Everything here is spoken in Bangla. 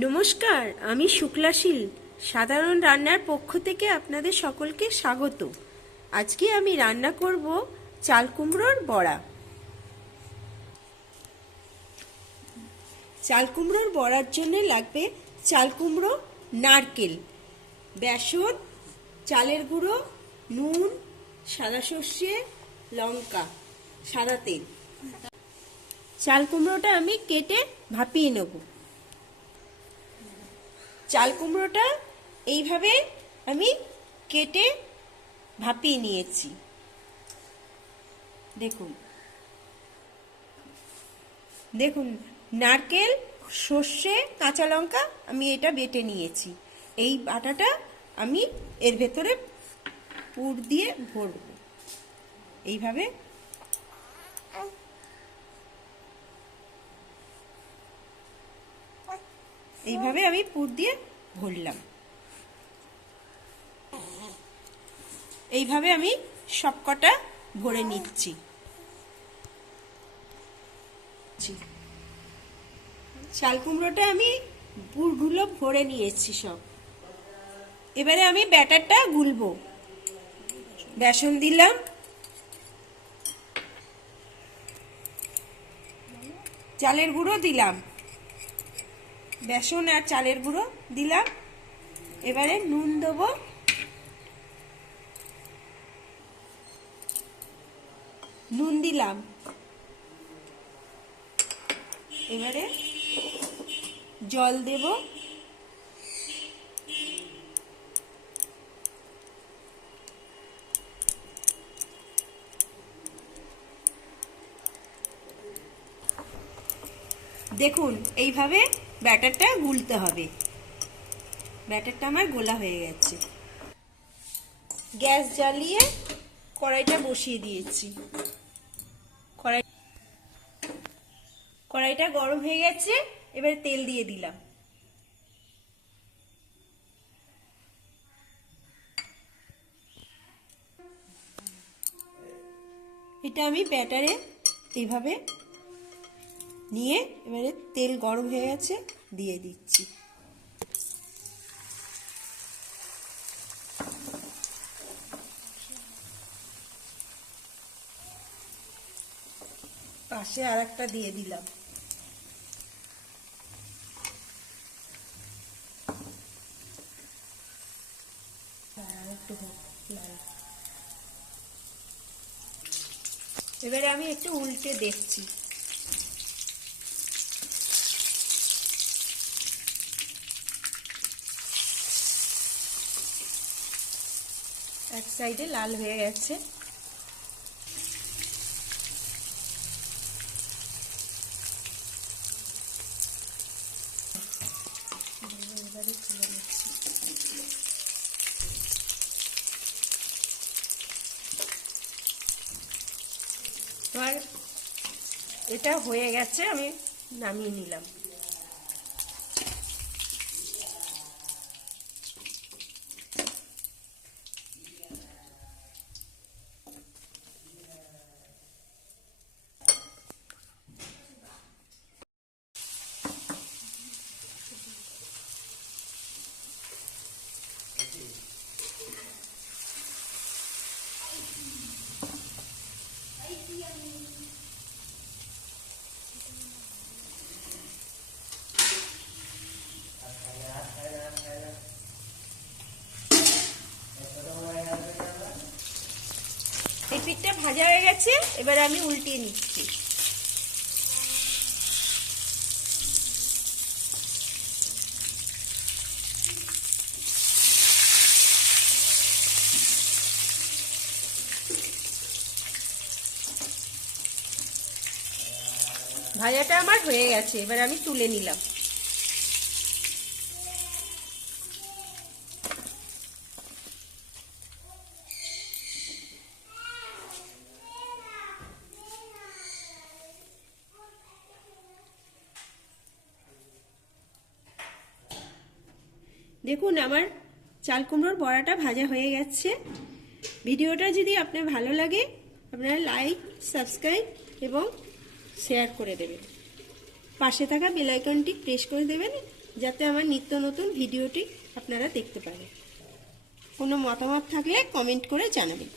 নমস্কার, আমি শুক্লাশীল সাধারণ রান্নার পক্ষ থেকে আপনাদের সকলকে স্বাগত। আজকে আমি রান্না করব চাল কুমড়োর বড়া। চাল কুমড়োর বড়ার জন্য লাগবে চাল কুমড়ো, নারকেল, বেসন, চালের গুঁড়ো, নুন, সাদা সর্ষে, লঙ্কা, সাদা তেল। চাল কুমড়োটা আমি কেটে ভাপিয়ে নেব। চাল কুমড়োটা এইভাবে আমি কেটে ভাপিয়ে নিয়েছি। দেখুন দেখুন নারকেল, সর্ষে, কাঁচা লঙ্কা আমি এটা বেটে নিয়েছি। এই বাটাটা আমি এর ভেতরে পুর দিয়ে ভরব। এইভাবে আমি পুর দিয়ে ভরলাম। এইভাবে আমি সবকটা ভরে নিচ্ছি। চাল কুমড়োটা আমি পুরগুলো ভরে নিয়েছি সব। এবারে আমি ব্যাটারটা গুলবো। বেসন দিলাম, চালের গুঁড়ো দিলাম, বেসন আর চালের গুঁড়ো দিলাম। এবারে নুন দেবো, নুন দিলাম। এবারে জল দেব, দেখুন এইভাবে ব্যাটারটা গুলতে হবে। ব্যাটারটা আমার গোলা হয়ে গেছে। গ্যাস জ্বালিয়ে কড়াইটা বসিয়ে দিয়েছি। কড়াইটা গরম হয়ে গেছে, এবার তেল দিয়ে দিলাম। এটা আমি ব্যাটারে এইভাবে নিয়ে এবারে তেল গরম হয়ে গেছে, দিয়ে দিচ্ছি। পাশে আর একটা দিয়ে দিলাম। এবারে আমি একটু উল্টে দেখছি। এক সাইডে লাল হয়ে গেছে। এবারে তুলে নিচ্ছি। এবার এটা হয়ে গেছে, আমি নামিয়ে নিলাম। এই পিঠটা ভাজা হয়ে গেছে, এবারে আমি উল্টিয়ে নিচ্ছি। ভাজাটা আমার হয়ে গেছে, এবার আমি তুলে নিলাম। দেখুন আমার চাল কুমড়োর বড়াটা ভাজা হয়ে গেছে। ভিডিওটা যদি আপনার ভালো লাগে আপনারা লাইক, সাবস্ক্রাইব এবং শেয়ার করে দেবেন। পাশে থাকা বেল আইকনটি প্রেস করে দেবেন যাতে আমার নিত্য নতুন ভিডিওটি আপনারা দেখতে পারেন। কোনো মতামত থাকলে কমেন্ট করে জানাবেন।